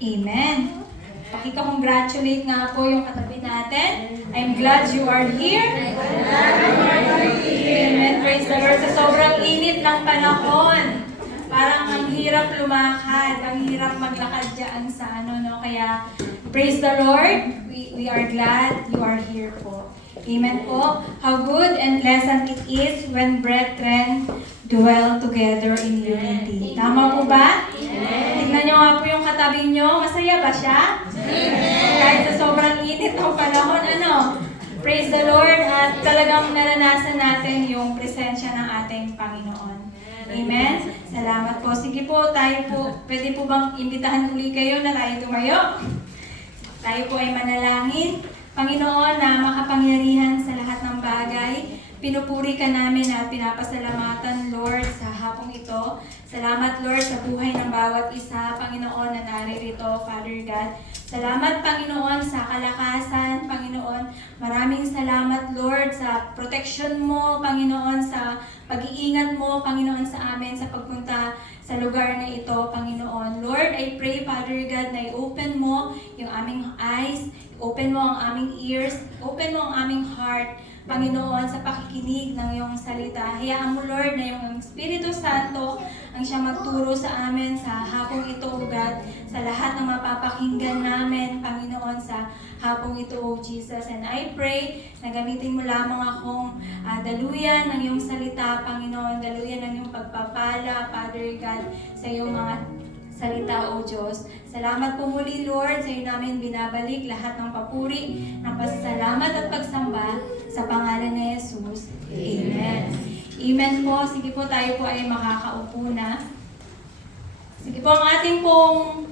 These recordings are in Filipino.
Amen. Pakika-congratulate nga po yung katabi natin. I'm glad you are here. Amen. Praise the Lord. Sa sobrang init ng panahon, parang ang hirap lumakad, ang hirap maglakad dyan sa no? Kaya, praise the Lord. We are glad you are here po. Amen po. How good and pleasant it is when brethren dwell together in unity. Tama po ba? Tignan nyo nga po yung katabi nyo. Masaya ba siya? Kahit sa sobrang init ng panahon, praise the Lord at talagang naranasan natin yung presensya ng ating Panginoon. Amen? Salamat po. Sige po, tayo po, pwede po bang imbitahan uli kayo na tayo tumayo? Tayo po ay manalangin. Panginoon na makapangyarihan sa lahat ng bagay, pinupuri ka namin at pinapasalamatan, Lord, sa hapong ito. Salamat, Lord, sa buhay ng bawat isa, Panginoon, na naririto, Father God. Salamat, Panginoon, sa kalakasan, Panginoon. Maraming salamat, Lord, sa protection mo, Panginoon, sa pag-iingat mo, Panginoon, sa amin, sa pagpunta sa lugar na ito, Panginoon. Lord, I pray, Father God, na i-open mo yung aming eyes, open mo ang aming ears, open mo ang aming heart, Panginoon, sa pakikinig ng iyong salita. Hayaan mo, Lord, na yung Espiritu Santo ang siya magturo sa amin sa hapong ito, O God, sa lahat ng mapapakinggan namin, Panginoon, sa hapong ito, O Jesus. And I pray na gamitin mo lamang akong daluyan ng iyong salita, Panginoon, daluyan ng iyong pagpapala, Father God, sa iyong mga salita, O Diyos. Salamat po muli, Lord, sa iyo namin binabalik lahat ng papuri, ng pasasalamat at pagsamba sa pangalan ni Jesus. Amen. Amen po. Sige po, tayo po ay makakaupo na. Sige po, ang ating pong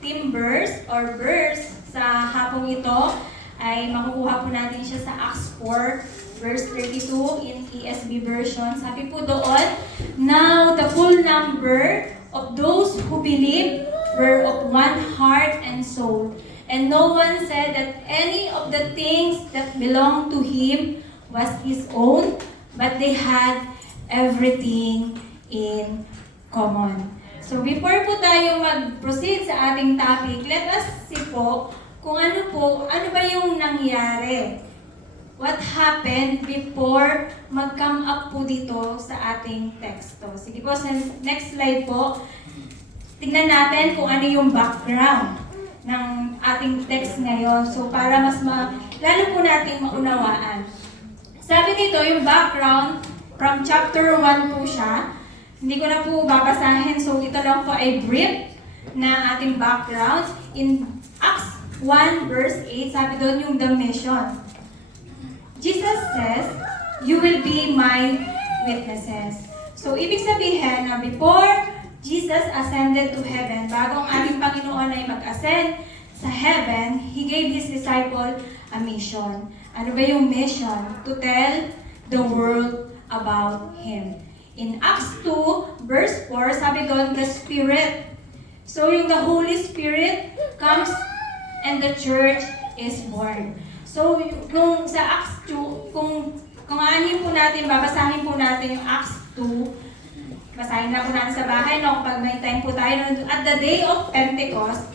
team verse or verse sa hapong ito ay makukuha po natin siya sa Acts 4, verse 32 in ESV version. Sabi po doon, now the full number of those who believed were of one heart and soul. And no one said that any of the things that belonged to him was his own, but they had everything in common. So before po tayo mag-proceed sa ating topic, let us see po kung ano ba yung nangyari. What happened before mag-come up po dito sa ating teksto. Sige po, sa next slide po, tignan natin kung ano yung background ng ating text ngayon. So para mas lalo po nating maunawaan. Sabi dito, yung background, from chapter 1 po siya. Hindi ko na po babasahin, so ito lang po ay brief na ating background. In Acts 1 verse 8, sabi doon yung the mission. Jesus says, you will be my witnesses. So, ibig sabihin na before Jesus ascended to heaven, bago ang ating Panginoon ay mag-ascend sa heaven, He gave His disciple a mission. Ano ba yung mission? To tell the world about Him. In Acts 2, verse 4, sabi doon, the Spirit. So, yung the Holy Spirit comes and the church is born. So, kung sa Acts 2, kung aanhin po natin, babasahin po natin yung Acts 2, basahin na po natin sa bahay, no? Pag may time po tayo, at the day of Pentecost,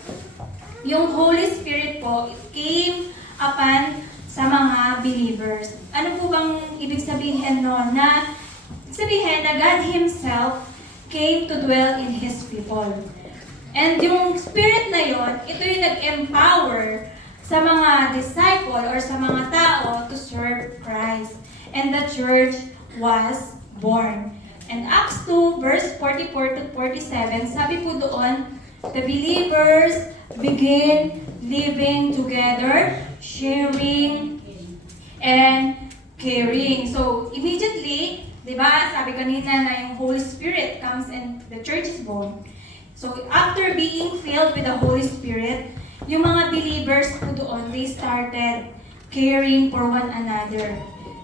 yung Holy Spirit po came upon sa mga believers. Ano po bang ibig sabihin no? Sabihin na God Himself came to dwell in His people. And yung Spirit na yon, ito yung nag-empower sa mga disciples people or sa mga tao to serve Christ. And the church was born. And Acts 2 verse 44 to 47, sabi po doon, the believers begin living together, sharing, and caring. So, immediately, di ba, sabi kanina na yung Holy Spirit comes and the church is born. So, after being filled with the Holy Spirit, yung mga believers po doon, they started caring for one another.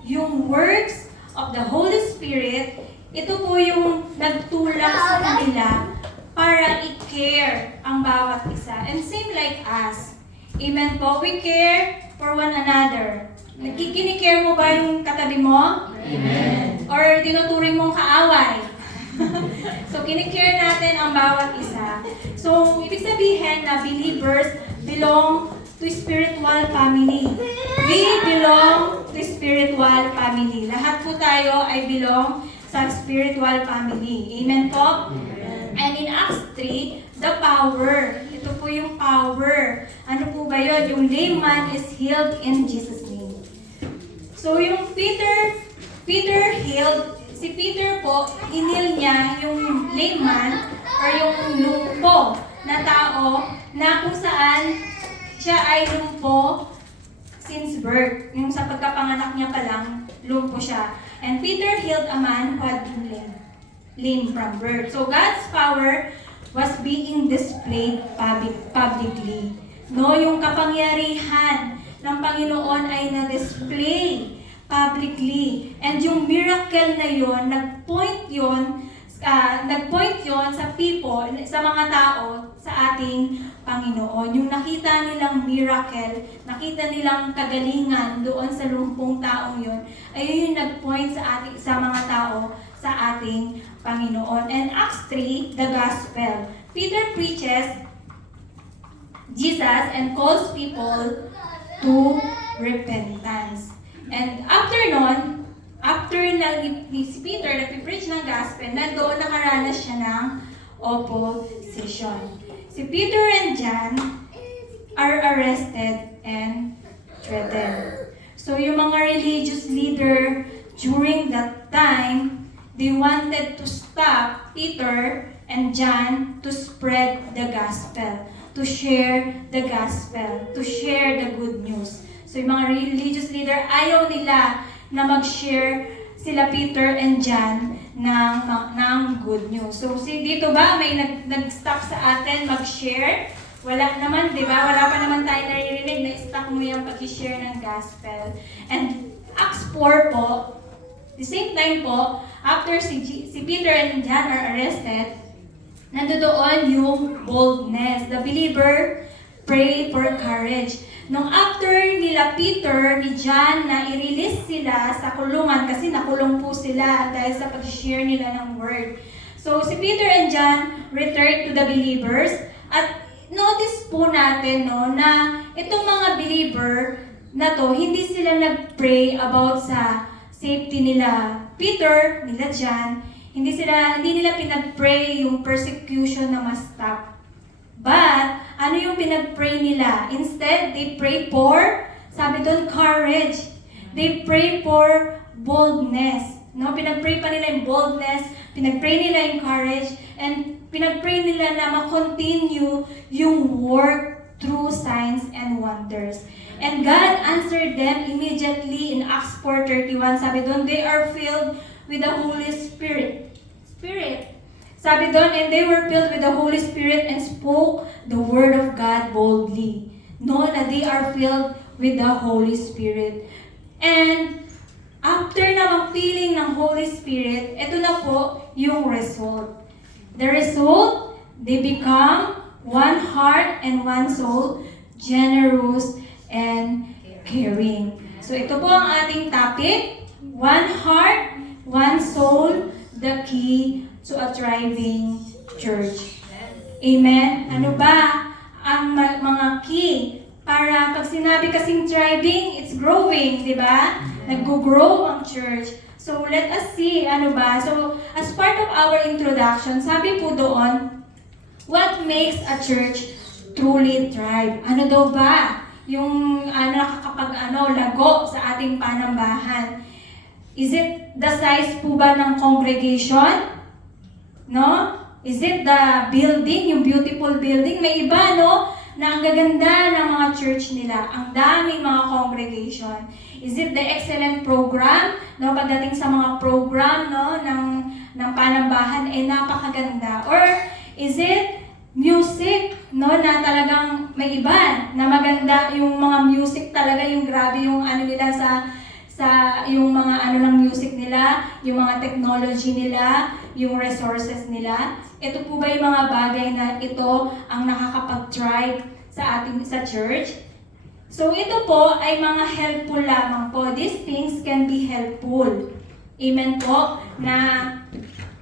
Yung works of the Holy Spirit, ito po yung nagtulak sa kanila para i-care ang bawat isa. And same like us. Amen po, we care for one another. Nagkikinikare mo ba yung katabi mo? Amen. Or tinuturing mong kaaway? So, kinikare natin ang bawat isa. So, ibig sabihin na believers belong to spiritual family. We belong to spiritual family. Lahat po tayo ay belong sa spiritual family. Amen po? Amen. And in Acts 3, the power. Ito po yung power. Ano po ba yun? Yung lame man is healed in Jesus' name. So, yung Peter healed. Si Peter po, inil niya yung lame man or yung lumpo na tao na kung saan siya ay lumpo since birth. Yung sa pagkapanganak niya pa lang, lumpo siya. And Peter healed a man who had been lame from birth. So God's power was being displayed publicly. No, yung kapangyarihan ng Panginoon ay na-display publicly. And yung miracle na yon, nag-point yon sa people, sa mga tao, sa ating Panginoon. Yung nakita nilang miracle, nakita nilang kagalingan doon sa lumpong taong yon, ay yung nag-point sa mga tao sa ating Panginoon. And Acts 3, the Gospel. Peter preaches Jesus and calls people to repentance. And after nun, after na si Peter nag-preach ng gospel, doon nakaranas siya ng opposition. Si Peter and John are arrested and threatened. So yung mga religious leader during that time, they wanted to stop Peter and John to spread the gospel, to share the gospel, to share the good news. So yung mga religious leader, ayaw nila na mag-share sila Peter and John ng good news. So dito ba may nag-stop sa atin mag-share? Wala naman, di ba? Wala pa naman tayo naririnig na stop mo yung pag-share ng gospel. And Acts 4 po, the same time po, after si Peter and John are arrested, nandoon yung boldness. The believer pray for courage. Nung after nila Peter, ni John, na i-release sila sa kulungan, kasi nakulong po sila dahil sa pag-share nila ng word. So, si Peter and John returned to the believers. At notice po natin no, na itong mga believer na to, hindi sila nag-pray about sa safety nila Peter, nila John. Hindi nila pinag-pray yung persecution na ma-stop. But, ano yung pinag-pray nila? Instead, they pray for, sabi doon, courage. They pray for boldness. No? Pinag-pray pa nila yung boldness, pinag-pray nila yung courage, and pinag-pray nila na ma-continue yung work through signs and wonders. And God answered them immediately in Acts 4:31. Sabi doon, they are filled with the Holy Spirit. Sabi doon, and they were filled with the Holy Spirit and spoke the word of God boldly. No, na they are filled with the Holy Spirit. And after na mag-feeling ng Holy Spirit, ito na po yung result. The result, they become one heart and one soul, generous and caring. So ito po ang ating topic, one heart, one soul, the key to a thriving church. Amen? Ano ba ang mga key para pag sinabi kasing thriving, it's growing, di ba? Nag-grow ang church. So let us see, ano ba? So as part of our introduction, sabi po doon, what makes a church truly thrive? Ano daw ba yung lago sa ating panambahan? Is it the size po ba ng congregation? No? Is it the building, yung beautiful building? May iba, no? Na ang gaganda ng mga church nila. Ang daming mga congregation. Is it the excellent program? No, pagdating sa mga program, no, ng panambahan, napakaganda. Or is it music, no, na talagang may iba, na maganda yung mga music talaga, yung grabe yung nila sa yung mga ng music nila, yung mga technology nila, yung resources nila. Ito po ba yung mga bagay na ito ang nakakapag-drive sa church? So ito po ay mga helpful lamang po. These things can be helpful. Amen po, na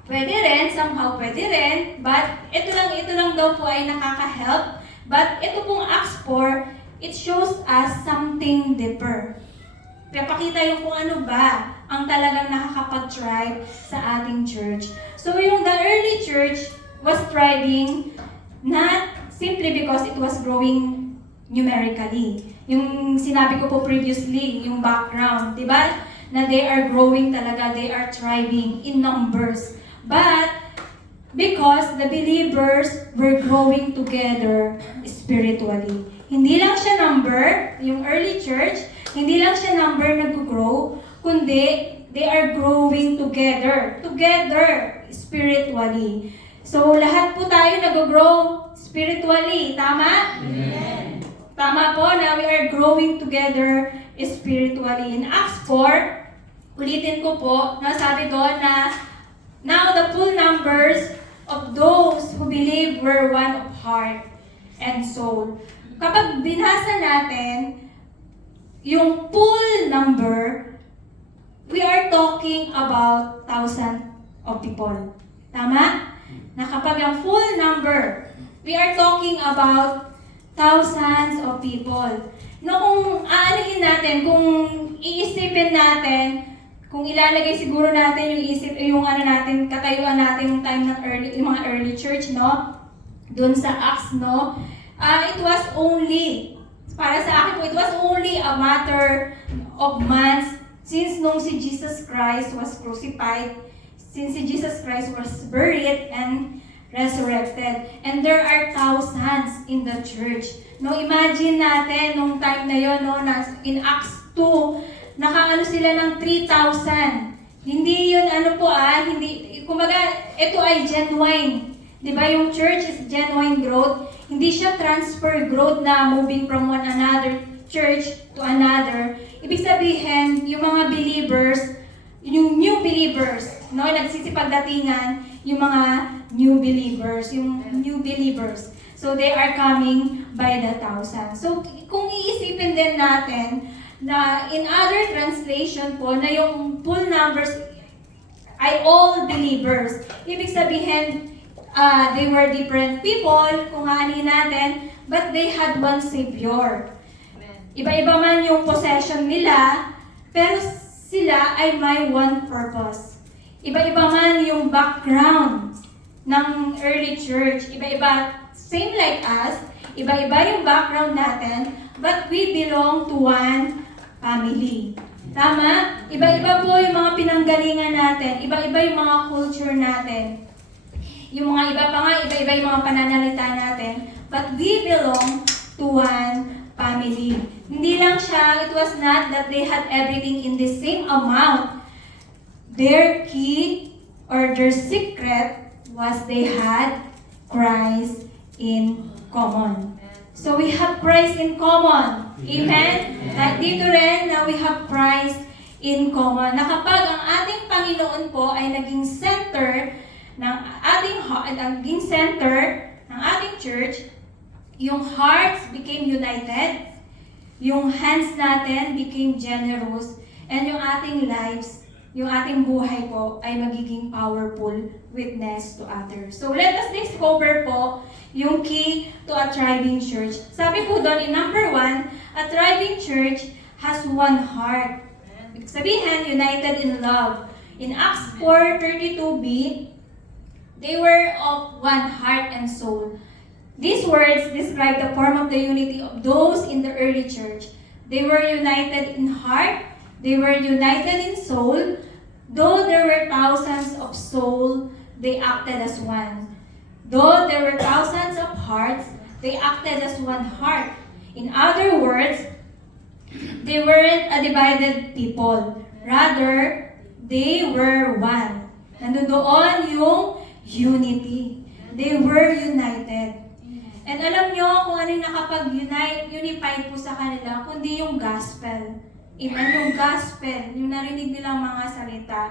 pwede rin, somehow pwede rin, but ito lang daw po ay nakaka-help. But ito pong Acts 4, it shows us something deeper. Papakita yung kung ano ba ang talagang nakakapag-thrive sa ating church. So yung the early church was thriving not simply because it was growing numerically. Yung sinabi ko po previously, yung background, di ba? Na they are growing talaga, they are thriving in numbers. But because the believers were growing together spiritually. Hindi lang siya number, yung early church, hindi lang siya number nag-grow, kundi they are growing together spiritually. So lahat po tayo nag-grow spiritually, tama? Amen. Tama po na we are growing together spiritually. In Acts 4, ulitin ko po, nasabi doon na now the full numbers of those who believe were one of heart and soul. Kapag binasa natin yung full number, we are talking about thousands of people. Tama? Na kapag yung full number, we are talking about thousands of people. No, kung aanihin natin, kung iisipin natin, kung ilalagay siguro natin yung katayuan natin yung time ng yung mga early church, no? Doon sa Acts, no? It was only, para sa akin po, it was only a matter of months since nung si Jesus Christ was crucified, since si Jesus Christ was buried and resurrected. And there are thousands in the church. No, imagine natin nung time na yon, no, in Acts 2, nakaano sila ng 3,000. Hindi yun hindi, kumbaga, ito ay genuine. Di ba, yung church is genuine growth. Hindi siya transfer growth na moving from one another church to another. Ibig sabihin, yung mga believers, yung new believers, no, nagsisipagdatingan, yung mga new believers. So they are coming by the thousands. So kung iisipin din natin na in other translation po na yung full numbers ay all believers. Ibig sabihin, they were different people, kung aanin natin, but they had one Savior. Iba-iba man yung possession nila, pero sila ay may one purpose. Iba-iba man yung background ng early church. Iba-iba, same like us, iba-iba yung background natin, but we belong to one family. Tama? Iba-iba po yung mga pinanggalingan natin, iba-iba yung mga culture natin. Yung mga iba pa nga, iba-iba yung mga pananalita natin, but we belong to one family. Hindi lang siya, it was not that they had everything in the same amount. Their key or their secret was they had Christ in common. So we have Christ in common. Amen? At dito rin na we have Christ in common. Na kapag ang ating Panginoon po ay naging center ng ating church, yung hearts became united, yung hands natin became generous, and yung ating lives, yung ating buhay po ay magiging powerful witness to others. So let us discover po yung key to a thriving church. Sabi po doon in number 1, a thriving church has one heart. Ibig sabihin, united in love. In Acts 4:32b, they were of one heart and soul. These words describe the form of the unity of those in the early church. They were united in heart, they were united in soul. Though there were thousands of souls, they acted as one. Though there were thousands of hearts, they acted as one heart. In other words, they weren't a divided people. Rather, they were one. Nandoon yung unity. They were united. And alam nyo kung ano yung unified po sa kanila, kundi yung gospel. Amen, yung gospel, yung narinig nilang mga salita.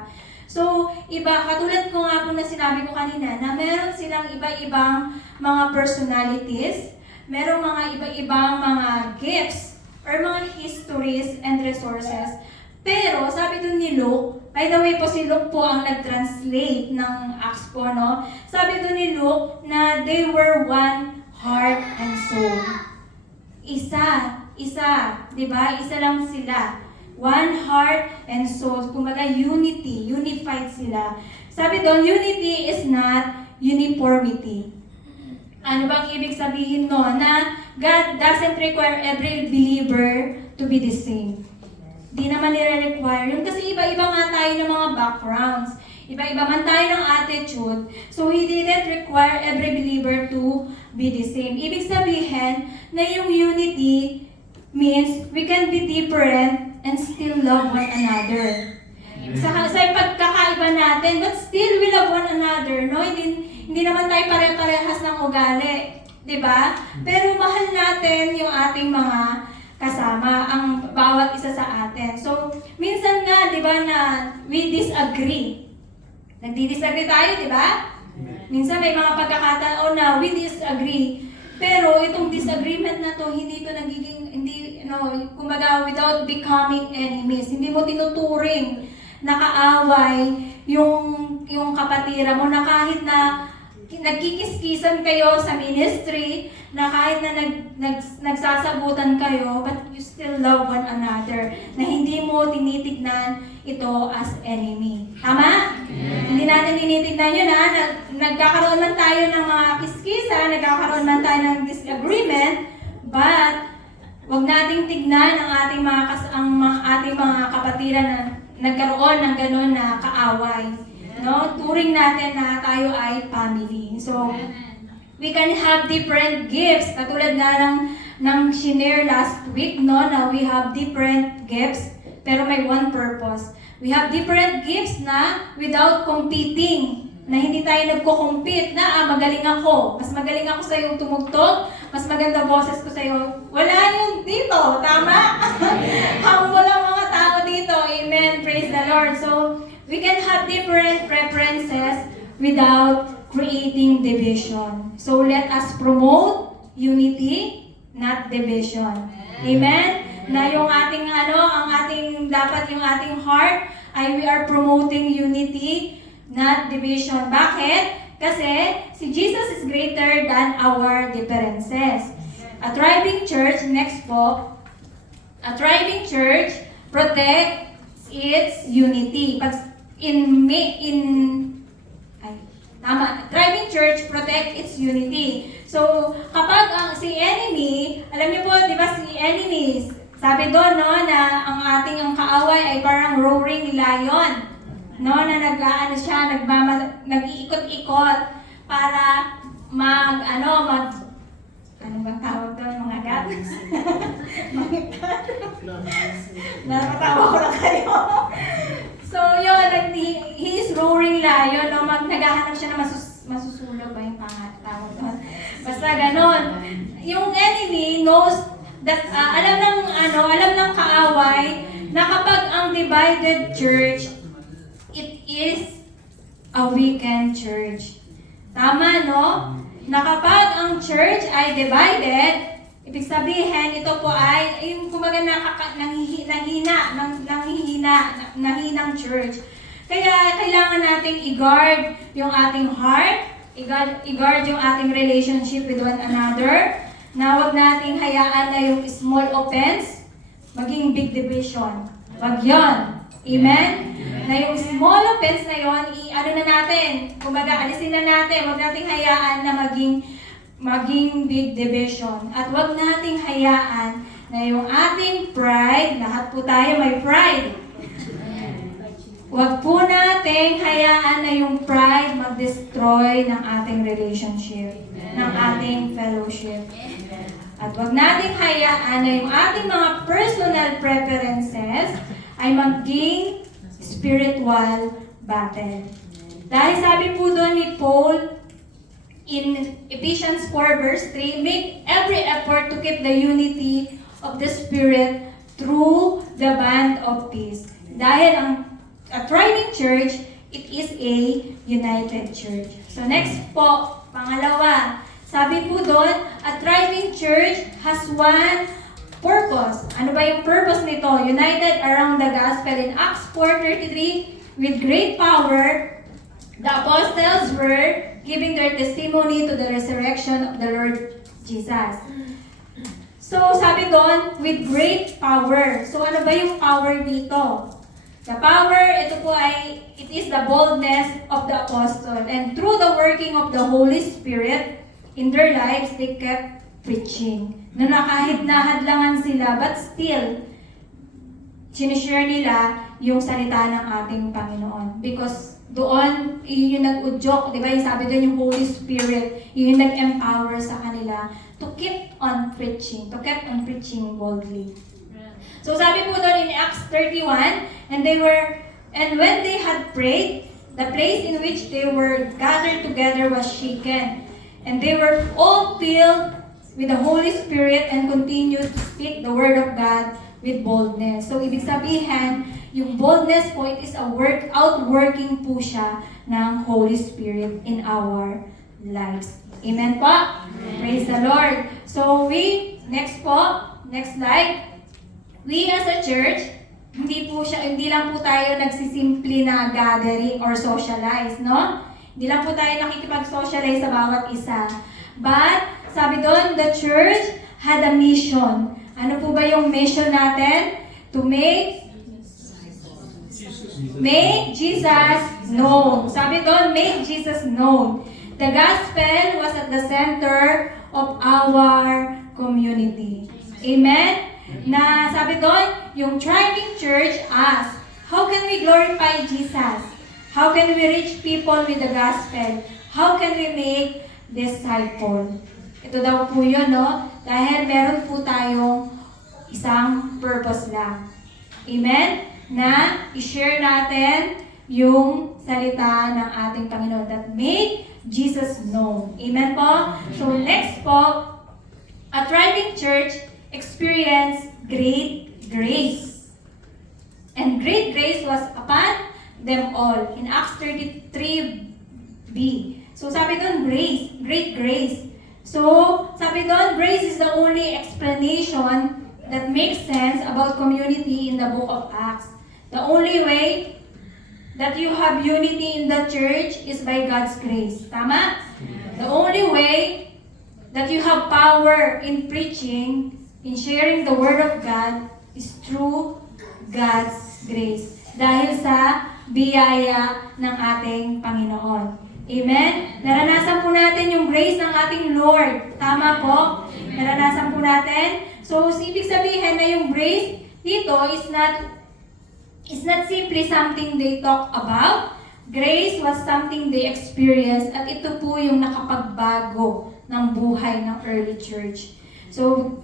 So, katulad ko nga po na sinabi ko kanina, na meron silang iba-ibang mga personalities, merong mga iba-ibang mga gifts, or mga histories and resources. Pero, sabi dun ni Luke, by the way po, si Luke po ang nag-translate ng Acts po, no? Sabi dun ni Luke na they were one heart and soul. Isa, di ba? Isa lang sila. One heart and soul. Kumbaga, unity, unified sila. Sabi doon, unity is not uniformity. Ano bang ibig sabihin no? Na God doesn't require every believer to be the same. Di naman nire-require yun. Kasi iba-iba nga tayo ng mga backgrounds. Iba-iba man tayo ng attitude. So, He didn't require every believer to be the same. Ibig sabihin na yung unity means we can be different and still love one another. Sa pagkakaiba natin, but still we love one another. No? Hindi naman tayo pare-parehas ng ugali. Diba? Pero mahal natin yung ating mga kasama, ang bawat isa sa atin. So, minsan nga, di ba, na we disagree. Nagdi-disagree tayo, di ba? Minsan may mga pagkakataon na we disagree. Pero itong disagreement na to, hindi kumbaga, without becoming enemies. Hindi mo tinuturing na kaaway yung kapatira mo na kahit na nagkikiskisan kayo sa ministry, na kahit na nagsasabutan kayo, but you still love one another, na hindi mo tinitignan ito as enemy. Tama? Hindi natin tinitignan yun ha. Nagkakaroon man tayo ng mga kiskisa, nagkakaroon man tayo ng disagreement, but wag nating tignan ang ating mga kapatiran na nagkaroon ng ganun na kaaway. No? Turing natin na tayo ay family. So, we can have different gifts. Katulad nga ng shinare last week, no, na we have different gifts, pero may one purpose. We have different gifts na without competing. Na hindi tayo nagko-compete na, magaling ako. Mas magaling ako sa iyong tumugtog, mas maganda boses ko sa iyo. Wala yun dito. Tama? Humble ang mga tao dito. Amen. Praise the Lord. So, we can have different preferences without creating division. So let us promote unity, not division. Amen? Na yung ating dapat yung ating heart ay we are promoting unity, not division. Bakit? Kasi si Jesus is greater than our differences. A thriving church, next po, a thriving church protects its unity. Thriving church protect its unity. So, kapag si enemy, alam niyo po, di ba si enemies, sabi doon, no, na ang kaaway ay parang roaring lion. No, na nag-iikot-ikot para ano bang tawag doon, mga gatas? Napatawa ko lang kayo. So, yun, he is roaring lion, no? Naghahanap siya na masusulog ba yung tawag doon? Basta ganon. Yung enemy knows that, alam ng kaaway, na kapag ang divided church, it is a weekend church. Tama, no? Na kapag ang church ay divided, ibig sabihin, ito po ay, yung kumaga nahinang church. Kaya kailangan nating i-guard yung ating heart, i-guard yung ating relationship with one another, na huwag nating hayaan na yung small offense maging big division. Wag yun. Amen? Na yung small offense na yun, na natin. Kumbaga, alisin na natin. Huwag nating hayaan na maging maging big division. At wag nating hayaan na yung ating pride, lahat po tayo may pride. Wag po nating hayaan na yung pride mag-destroy ng ating relationship, ng ating fellowship. At wag nating hayaan na yung ating mga personal preferences ay maging spiritual battle. Dahil sabi po doon ni Paul in Ephesians 4 verse 3, make every effort to keep the unity of the Spirit through the band of peace. Dahil a thriving church, it is a united church. So next po, pangalawa, sabi po doon, a thriving church has one purpose. Ano ba yung purpose nito? United around the gospel. In Acts 4:33, with great power, the apostles were giving their testimony to the resurrection of the Lord Jesus. So, sabi doon, with great power. So, ano ba yung power dito? The power, ito po ay, it is the boldness of the apostle. And through the working of the Holy Spirit in their lives, they kept preaching. Na kahit nahadlangan sila, but still, sinishare nila yung salita ng ating Panginoon. Because doon, yun yung nag-udyok, di ba? Yung sabi doon, yung Holy Spirit, yun yung nag-empower sa kanila to keep on preaching boldly. So sabi po doon in Acts 31, and when they had prayed, the place in which they were gathered together was shaken. And they were all filled with the Holy Spirit and continued to speak the word of God with boldness. So ibig sabihin, yung boldness po, it is a outworking po siya ng Holy Spirit in our lives. Amen po? Amen. Praise the Lord. So next slide. We as a church, hindi lang po tayo nagsisimple na gathering or socialize, no? Hindi lang po tayo nakikipag-socialize sa bawat isa. But, sabi doon, the church had a mission. Ano po ba yung mission natin? To make Jesus known. Sabi doon, make Jesus known. The gospel was at the center of our community. Amen? Na sabi doon, yung thriving church asked, how can we glorify Jesus? How can we reach people with the gospel? How can we make disciple? Ito daw po yun, no? Dahil meron po tayong isang purpose lang. Amen? Na i-share natin yung salita ng ating Panginoon that make Jesus known. Amen po? So next po, a thriving church experience great grace. And great grace was upon them all. In Acts 33b. So sabi doon, grace, great grace. So sabi doon, grace is the only explanation that makes sense about community in the book of Acts. The only way that you have unity in the church is by God's grace. Tama? The only way that you have power in preaching, in sharing the Word of God, is through God's grace. Dahil sa biyaya ng ating Panginoon. Amen? Naranasan po natin yung grace ng ating Lord. Tama po? Naranasan po natin. So, ibig sabihin na yung grace dito is not simply something they talk about. Grace was something they experienced at ito po yung nakapagbago ng buhay ng early church. So,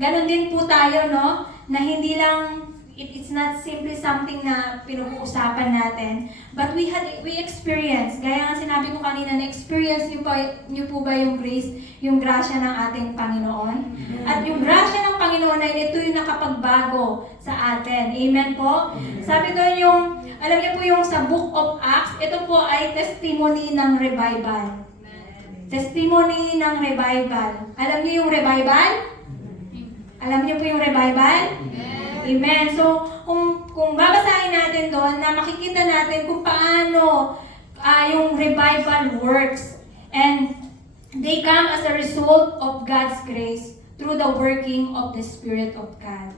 ganun din po tayo, no? Na hindi lang, it's not simply something na pinag-uusapan natin, but we experience, gaya nga sinabi ko kanina, na-experience niyo po ba yung grace, yung grasya ng ating Panginoon? At yung grasya ng Panginoon ay ito yung nakapagbago sa atin. Amen po? Sabi doon alam niyo po yung sa Book of Acts, ito po ay testimony ng revival. Testimony ng revival. Alam niyo yung revival? Alam niyo po yung revival? Amen. So, kung babasahin natin doon, na makikita natin kung paano yung revival works. And they come as a result of God's grace through the working of the Spirit of God.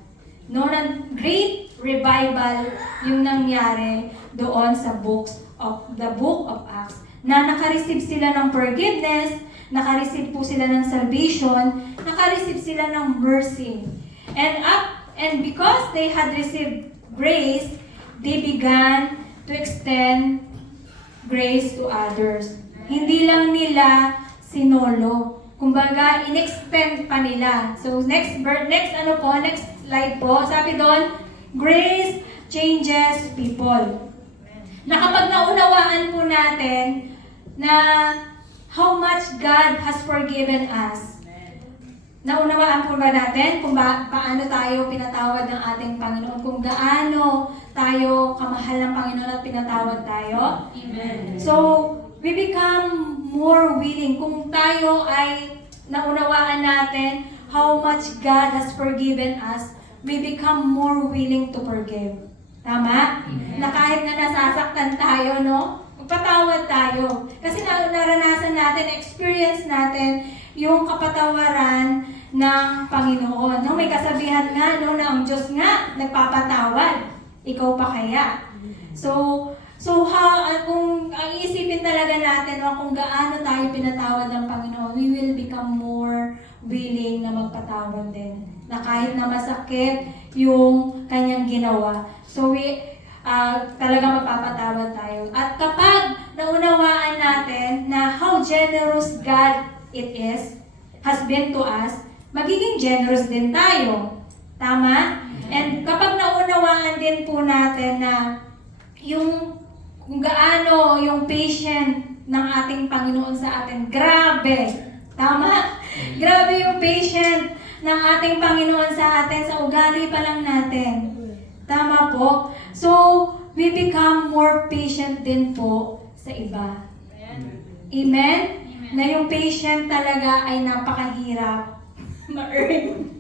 No, great revival yung nangyari doon sa the book of Acts. Na nakareceive sila ng forgiveness, nakareceive po sila ng salvation, nakareceive sila ng mercy. And because they had received grace, they began to extend grace to others. Hindi lang nila sinolo. Kumbaga, in-extend pa nila. So, next slide po. Sabi doon, grace changes people. Na kapag naunawaan po natin na how much God has forgiven us, naunawaan po ba natin kung paano tayo pinatawad ng ating Panginoon? Kung gaano tayo kamahal ng Panginoon at pinatawad tayo? Amen. So, we become more willing. Kung tayo ay naunawaan natin how much God has forgiven us, we become more willing to forgive. Tama? Amen. Na kahit na nasasaktan tayo, no? Magpatawad tayo. Kasi naranasan natin, experience natin yung kapatawaran ng Panginoon. No? May kasabihan nga, no, na ang Diyos nga nagpapatawad. Ikaw pa kaya? So kung ang iisipin talaga natin, no, kung gaano tayo pinatawad ng Panginoon, we will become more willing na magpatawad din. Na kahit na masakit yung kanyang ginawa. So talaga magpapatawad tayo. At kapag naunawaan natin na how generous God has been to us, magiging generous din tayo. Tama? And kapag naunawaan din po natin na kung gaano yung patient ng ating Panginoon sa atin, grabe. Tama? Grabe yung patient ng ating Panginoon sa atin, sa ugali pa lang natin. Tama po? So, we become more patient din po sa iba. Amen? Na yung patient talaga ay napakahirap ma-earn.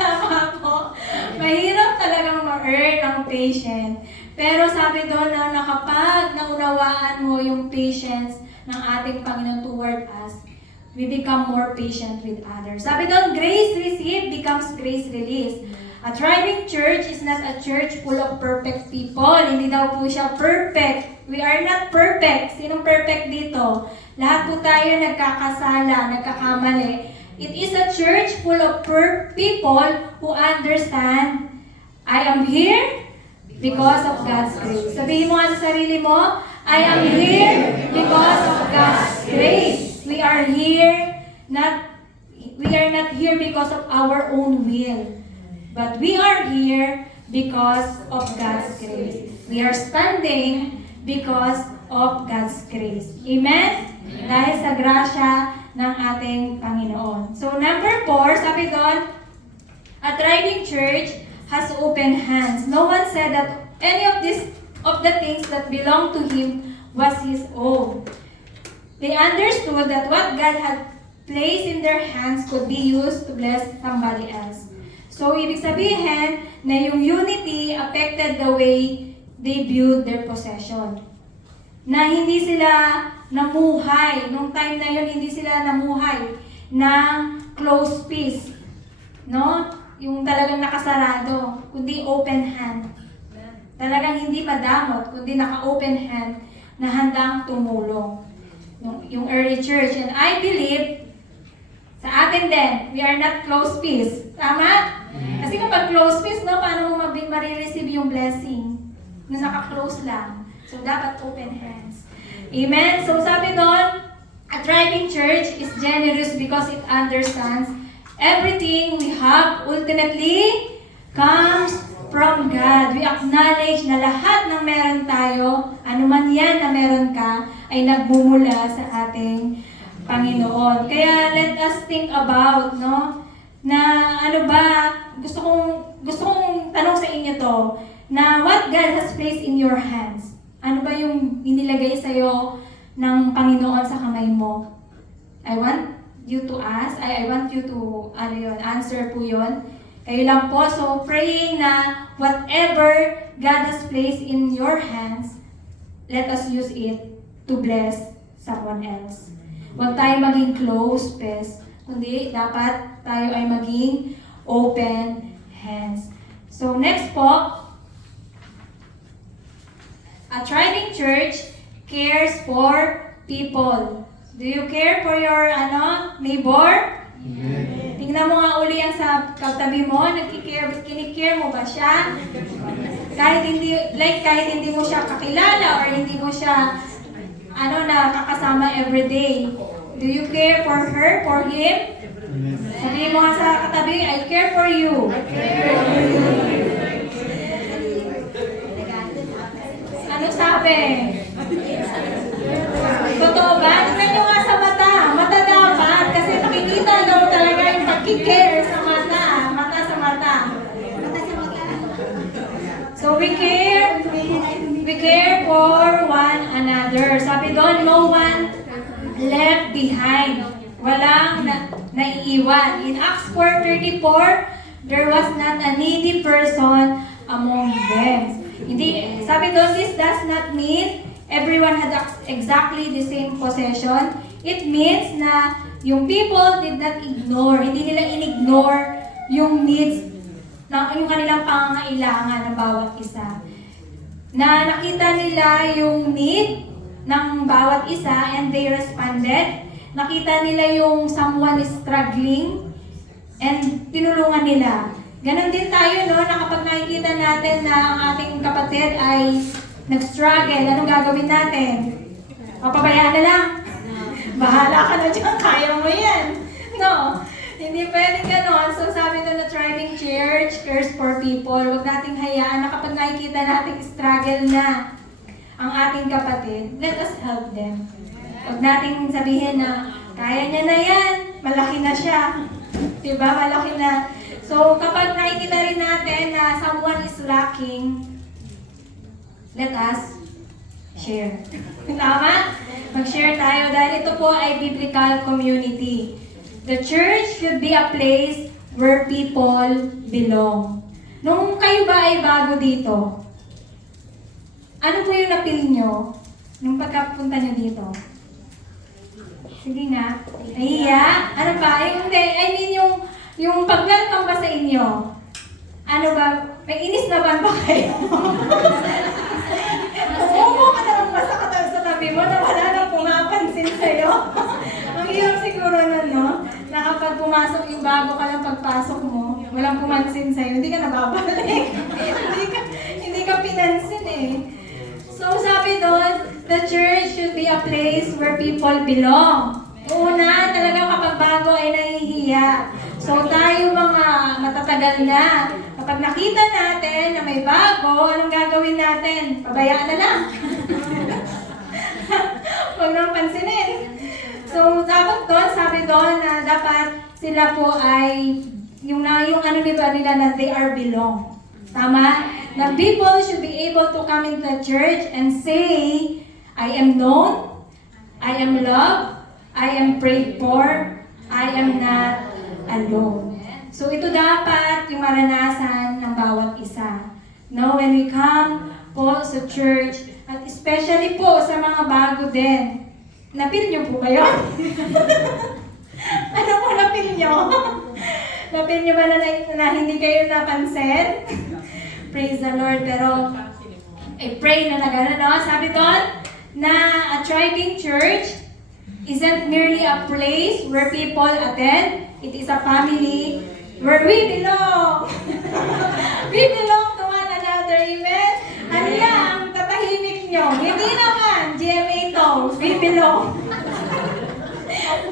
Tama po? Mahirap talagang ma-earn ang patient. Pero sabi doon na kapag naunawaan mo yung patience ng ating Panginoon toward us, we become more patient with others. Sabi doon, grace received becomes grace released. A thriving church is not a church full of perfect people. Hindi daw po siya perfect. We are not perfect. Sinong perfect dito? Lahat po tayo nagkakasala, nagkakamali. It is a church full of people who understand, I am here because of God's grace. Sabihin mo nga sa sarili mo, I am here because of God's grace. We are not here because of our own will. But we are here because of God's grace. We are standing because of God's grace. Amen? Dahil sa grasya ng ating Panginoon. So number 4, sabi doon, a thriving church has open hands. No one said that any of the things that belonged to him was his own. They understood that what God had placed in their hands could be used to bless somebody else. So, ibig sabihin na yung unity affected the way they viewed their possession. Na hindi sila namuhay, nung time na yun, hindi sila namuhay ng closed fist. No? Yung talagang nakasarado, kundi open hand. Talagang hindi madamot, kundi naka-open hand na handang tumulong. Yung early church. And I believe, sa atin din, we are not closed fist. Tama? Kasi kapag closed fist, no, paano mo marireceive yung blessing na naka-close lang. So, dapat open hands. Amen? So, sabi doon, a thriving church is generous because it understands everything we have ultimately comes from God. We acknowledge na lahat ng meron tayo, anuman yan na meron ka, ay nagmumula sa ating Panginoon. Kaya let us think about, no, na ano ba, gusto kong tanong sa inyo to, na what God has placed in your hands. Ano ba yung inilagay sa'yo ng Panginoon sa kamay mo? I want you to ask, I want you to, answer po yun. Kayo lang po, so praying na whatever God has placed in your hands, let us use it to bless someone else. Huwag tayo maging closed fist, kundi dapat tayo ay maging open hands. So next po, a thriving church cares for people. Do you care for your neighbor? Amen. Tingnan mo nga uli yan sa katabi mo, kinikare mo ba siya? Kahit hindi mo siya kakilala or hindi mo siya nakakasama everyday. Do you care for her, for him? Amen. Sabihin mo nga sa katabi, I care for you. Ano sabi? Totoo ba? Tingnan nyo nga sa mata. Mata dapat. Kasi nakikita daw talaga yung pagkikare sa mata. Mata sa mata. So we care for one another. Sabi doon, no one left behind. Walang naiiwan. In Acts 4:34, there was not a needy person among them. Hindi, sabi doon, this does not mean everyone had exactly the same possession. It means na yung people did not ignore, hindi nila in-ignore yung needs, yung kanilang pangangailangan ng bawat isa. Na nakita nila yung need ng bawat isa and they responded. Nakita nila yung someone is struggling and tinulungan nila. Ganon din tayo, no, na kapag nakikita natin na ang ating kapatid ay nag-struggle, anong gagawin natin? Papabayaan na lang. Bahala ka na dyan, kaya mo yan. No, hindi pwedeng ganon. So sabi doon na Thriving Church cares for people. Huwag nating hayaan na kapag nakikita natin struggle na ang ating kapatid, let us help them. Huwag nating sabihin na kaya niya na yan, malaki na siya. Diba? Malaki na. So, kapag nakikita rin natin na someone is lacking, let us share. Tama? Mag-share tayo dahil ito po ay biblical community. The church should be a place where people belong. Nung kayo ba ay bago dito, ano po yung napil nyo nung pagkapunta nyo dito? Sige nga. Nahiya? Ano ba? Yung pag-welcome ba sa inyo? Ano ba? May inis na ba kayo? Umupo ka na lang ba sa tabi mo na wala nang pumapansin sa'yo? Ang hirap siguro nun, no? Na kapag pumasok yung bago ka lang pagpasok mo, walang pumansin sa'yo, hindi ka nababalik. hindi ka pinansin eh. So sabi doon, the church should be a place where people belong. Una, talaga kapag bago ay nahihiya. So tayo mga matatagal na, kapag nakita natin na may bago, anong gagawin natin? Pabayaan na lang. Huwag nang pansinin. So dapat doon, sabi doon na dapat sila po ay, yung nila na they are belong. Tama? Na people should be able to come into the church and say, I am known, I am loved, I am prayed for, I am not alone. So ito dapat yung maranasan ng bawat isa. No, when we come po sa church, at especially po sa mga bago din. Napil niyo po ba yun? Ano po napil niyo? Napil niyo ba na hindi kayo napansin? Praise the Lord. Pero I pray na gano'n, no? Sabi doon na a thriving church isn't merely a place where people attend. It is a family where we belong. We belong to one another. Amen? Ano lang, tatahimik nyo. Hindi naman, GMA to. We belong.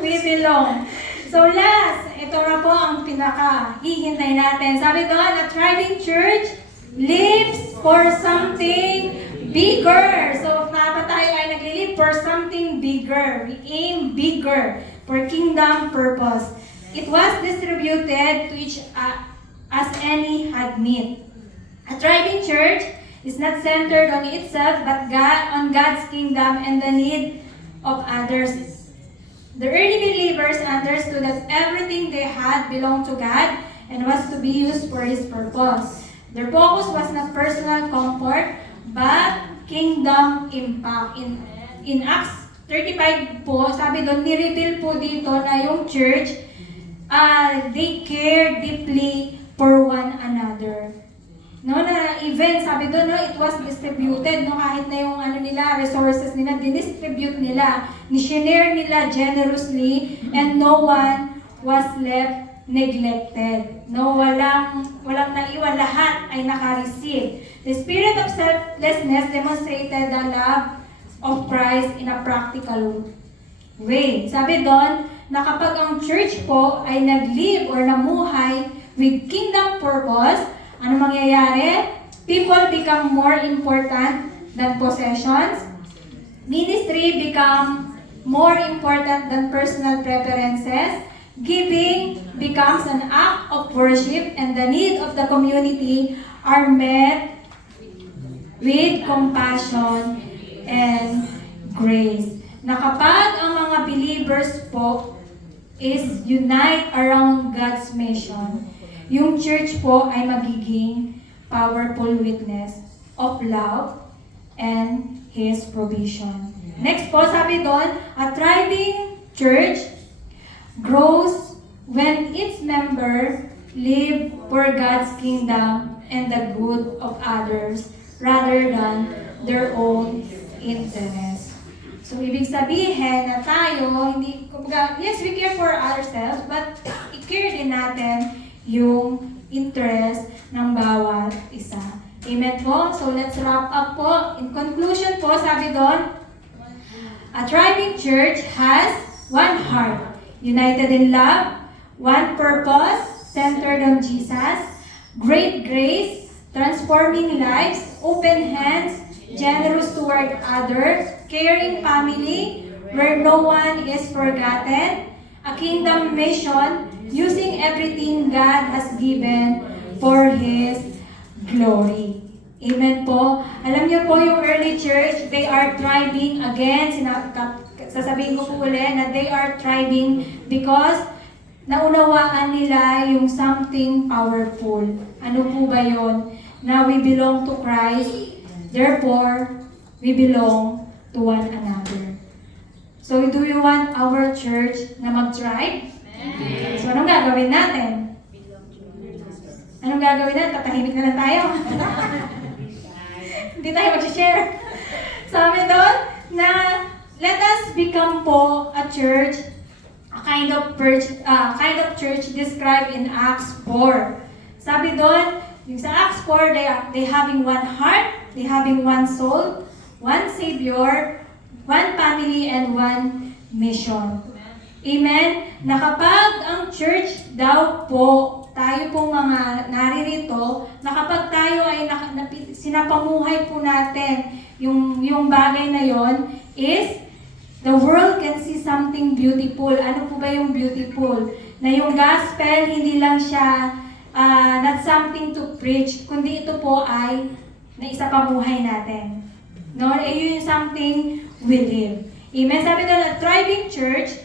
We belong. So last, ito na po ang pinaka-hihintay natin. Sabi doon, a thriving church lives for something bigger. So, dapat tayo ay naglilive for something bigger. We aim bigger for kingdom purpose. It was distributed to each as any had need. A thriving church is not centered on itself, but on God's kingdom and the need of others. The early believers understood that everything they had belonged to God and was to be used for His purpose. Their focus was not personal comfort, but kingdom impact. In Acts 35 po, sabi doon, ni-reveal po dito na yung church, they care deeply for one another. No, na even sabi doon, no, it was distributed, no, kahit na yung ano nila, resources nila, dinistribute nila, ni-share nila generously, and no one was left neglected. No, walang naiwan, lahat ay naka-receive. The spirit of selflessness demonstrated the love of Christ in a practical way. Sabi doon, na kapag ang church po ay nag-live or namuhay with kingdom purpose, ano mangyayari? People become more important than possessions. Ministry become more important than personal preferences. Giving becomes an act of worship, and the need of the community are met with compassion and grace. Na kapag ang mga believers po is unite around God's mission, yung church po ay magiging powerful witness of love and His provision. Next po, sabi doon, a thriving church grows when its member live for God's kingdom and the good of others rather than their own interest. So, ibig sabihin na tayo, hindi, kumbaga, yes, we care for ourselves, but i-care din natin yung interest ng bawat isa. Amen po? So, let's wrap up po. In conclusion po, sabi doon, a thriving church has one heart, united in love, one purpose, centered on Jesus, great grace, transforming lives, open hands, generous toward others, caring family, where no one is forgotten, a kingdom mission, using everything God has given for His glory. Amen po. Alam niyo po yung early church, they are thriving again. Sasabihin ko po ulit na they are thriving because naunawaan nila yung something powerful. Ano po ba yun? Na we belong to Christ, therefore, we belong to one another. So, do you want our church na mag-thrive? So, anong gagawin natin? Anong gagawin natin? Tatahimik na lang tayo. Hindi tayo mag-share. Sabi doon na let us become po a church, a kind of church described in Acts 4. Sabi doon, yung sa Acts 4, they having one heart, they having one soul, one Savior, one family, and one mission. Amen? Na kapag ang church daw po, tayo pong mga naririto, na kapag tayo ay sinapamuhay po natin yung bagay na yon is the world can see something beautiful. Ano po ba yung beautiful? Na yung gospel, hindi lang siya not something to preach, kundi ito po ay naisapamuhay natin. No? Yun yung something we live. Amen? Sabi doon, a thriving church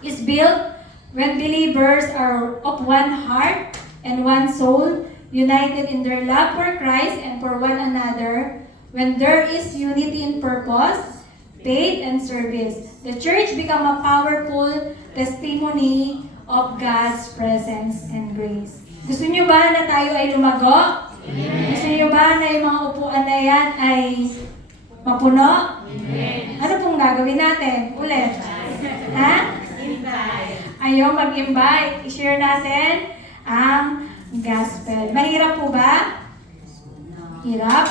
is built when believers are of one heart and one soul, united in their love for Christ and for one another, when there is unity in purpose, faith, and service. The church become a powerful testimony of God's presence and grace. Gusto niyo ba na tayo ay lumago? Amen. Gusto niyo ba na yung mga upuan na yan ay mapuno? Amen. Ano pong gagawin natin? Ulit. Ha? Ayaw mag-invite. I-share natin ang gospel. Mahirap po ba? Hirap?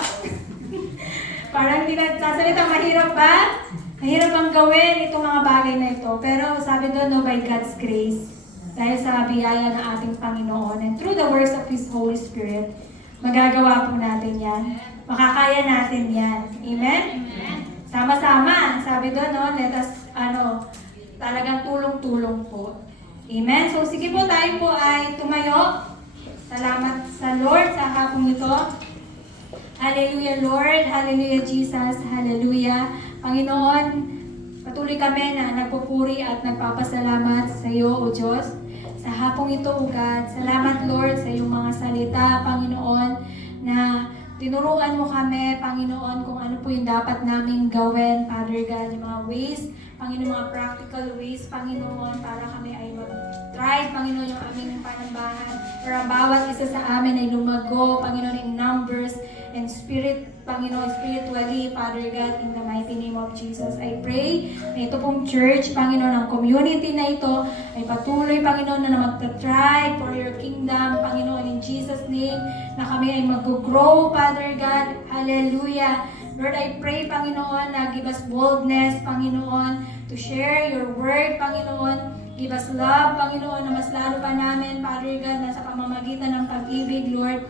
Parang hindi nagsasalita, mahirap ba? Mahirap ang gawin itong mga bagay na ito. Pero sabi doon, no, by God's grace, dahil sa biyaya ng ating Panginoon, and through the works of His Holy Spirit, magagawa po natin yan. Makakaya natin yan. Amen? Amen. Sama-sama. Sabi doon, no, let us, talagang tulong-tulong po. Amen? So, sige po, tayo po ay tumayo. Salamat sa Lord sa hapong ito. Hallelujah, Lord. Hallelujah, Jesus. Hallelujah. Panginoon, patuloy kami na nagpupuri at nagpapasalamat sa iyo, O Diyos. Sa hapong ito, O God. Salamat, Lord, sa iyong mga salita, Panginoon, na tinuruan mo kami, Panginoon, kung ano po yung dapat namin gawin, Father God, yung mga ways, Panginoon, mga practical ways, Panginoon, para kami ay mag mag-thrive, Panginoon, yung aming panambahan. Or ang bawat isa sa amin ay lumago, Panginoon, in numbers and spirit, Panginoon, spiritually, Father God, in the mighty name of Jesus. I pray na ito pong church, Panginoon, ang community na ito ay patuloy, Panginoon, na magta-thrive for your kingdom, Panginoon, in Jesus' name, na kami ay mag-grow, Father God. Hallelujah. Lord, I pray, Panginoon, na give us boldness, Panginoon, to share your word, Panginoon. Give us love, Panginoon, na mas lalo pa namin, Father God, na sa pamamagitan ng pag-ibig, Lord,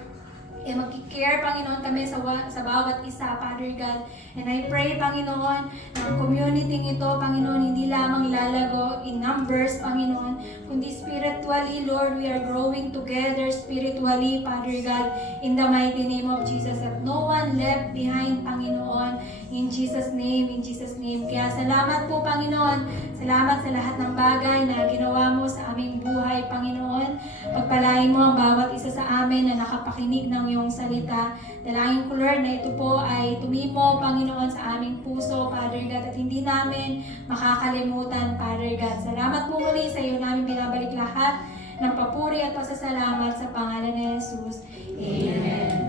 eh mag-care, Panginoon, kami sa bawat isa, Father God. And I pray, Panginoon, na ang community ito, Panginoon, hindi lamang lalago in numbers, Panginoon, kundi spiritually, Lord, we are growing together spiritually, Father God, in the mighty name of Jesus. At no one left behind, Panginoon, in Jesus' name, in Jesus' name. Kaya salamat po, Panginoon. Salamat sa lahat ng bagay na ginawa mo sa aming buhay, Panginoon. Pagpalain mo ang bawat isa sa amin na nakapakinig ng iyong salita. Dalangin ko, Lord, na ito po ay tumimo, Panginoon, sa aming puso, Father God, at hindi namin makakalimutan, Father God. Salamat po muli sa iyo namin binabalik lahat ng papuri at pasasalamat sa pangalan ni Jesus. Amen.